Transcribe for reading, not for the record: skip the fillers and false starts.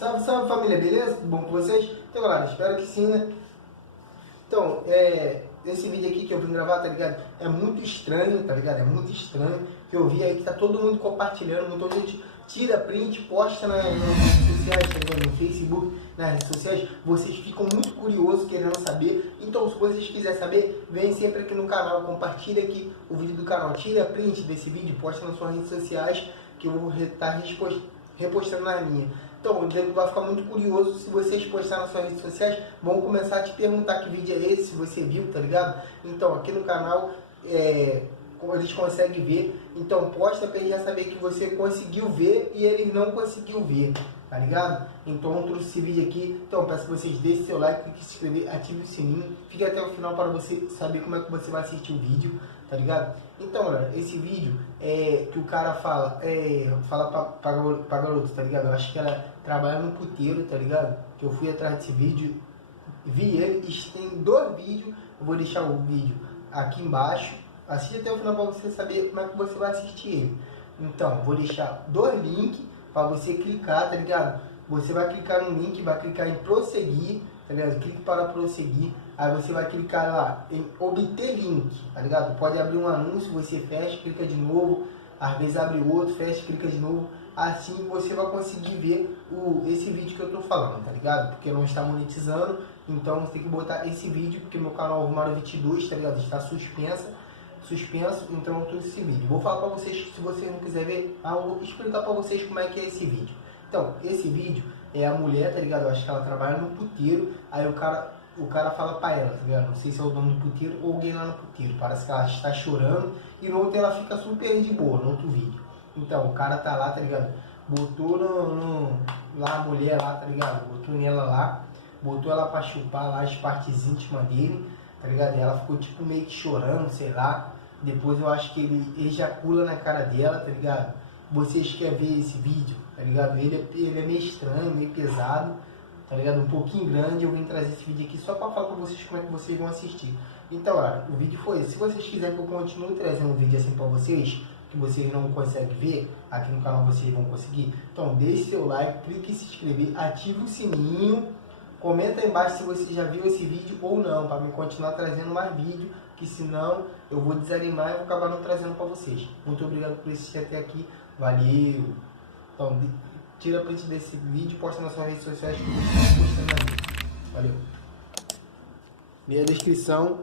Salve, salve família, beleza? Tudo bom com vocês? Então galera, espero que sim, né? Então, esse vídeo aqui que eu vim gravar, tá ligado? É muito estranho, tá ligado? É muito estranho que eu vi aí que tá todo mundo compartilhando, muita gente tira print, posta nas redes sociais, tá ligado? No Facebook, nas redes sociais. Vocês ficam muito curiosos, querendo saber. Então, se vocês quiserem saber, vem sempre aqui no canal, compartilha aqui o vídeo do canal, tira print desse vídeo, posta nas suas redes sociais, que eu vou estar repostando na minha. Então, o Diego vai ficar muito curioso se vocês postarem nas suas redes sociais, vão começar a te perguntar que vídeo é esse, se você viu, tá ligado? Então, aqui no canal, eles conseguem ver. Então, posta pra eles já saber que você conseguiu ver e eles não conseguiu ver, tá ligado? Então, eu trouxe esse vídeo aqui. Então, peço que vocês deixem seu like, clique em se inscrever, ative o sininho. Fique até o final para você saber como é que você vai assistir o vídeo, tá ligado? Então, galera, esse vídeo que o cara fala pra garota, tá ligado? Eu acho que ela trabalha no puteiro, tá ligado? Que eu fui atrás desse vídeo, vi ele, e tem 2 vídeos. Eu vou deixar o vídeo aqui embaixo. Assiste até o final para você saber como é que você vai assistir ele. Então, vou deixar 2 links para você clicar, tá ligado? Você vai clicar no link, vai clicar em prosseguir, tá ligado? Clique para prosseguir. Aí você vai clicar lá em obter link, tá ligado? Pode abrir um anúncio, você fecha, clica de novo. Às vezes abre outro, fecha, clica de novo. Assim você vai conseguir ver esse vídeo que eu tô falando, tá ligado? Porque não está monetizando, então você tem que botar esse vídeo, porque meu canal Romário 22, tá ligado? Está suspenso, então eu trouxe esse vídeo. Vou falar pra vocês, se vocês não quiserem ver, eu vou explicar pra vocês como é que é esse vídeo. Então, esse vídeo é a mulher, tá ligado? Eu acho que ela trabalha no puteiro, aí o cara fala pra ela, tá ligado? Não sei se é o dono do puteiro ou alguém lá no puteiro. Parece que ela está chorando e no outro ela fica super de boa, no outro vídeo. Então, o cara tá lá, tá ligado? Botou lá a mulher lá, tá ligado? Botou nela lá, botou ela pra chupar lá as partes íntimas dele, tá ligado? E ela ficou tipo meio que chorando, sei lá. Depois eu acho que ele ejacula na cara dela, tá ligado? Vocês querem ver esse vídeo, tá ligado? Ele é meio estranho, meio pesado, tá ligado? Um pouquinho grande. Eu vim trazer esse vídeo aqui só pra falar pra vocês como é que vocês vão assistir. Então, olha, o vídeo foi esse. Se vocês quiserem que eu continue trazendo um vídeo assim pra vocês, que vocês não conseguem ver, aqui no canal vocês vão conseguir. Então, deixe seu like, clique em se inscrever, ative o sininho. Comenta aí embaixo se você já viu esse vídeo ou não, para me continuar trazendo mais vídeo, que senão eu vou desanimar e vou acabar não trazendo para vocês. Muito obrigado por assistir até aqui, valeu! Então, tira print desse vídeo e posta nas suas redes sociais que eu vou estar postando aí. Valeu! Minha descrição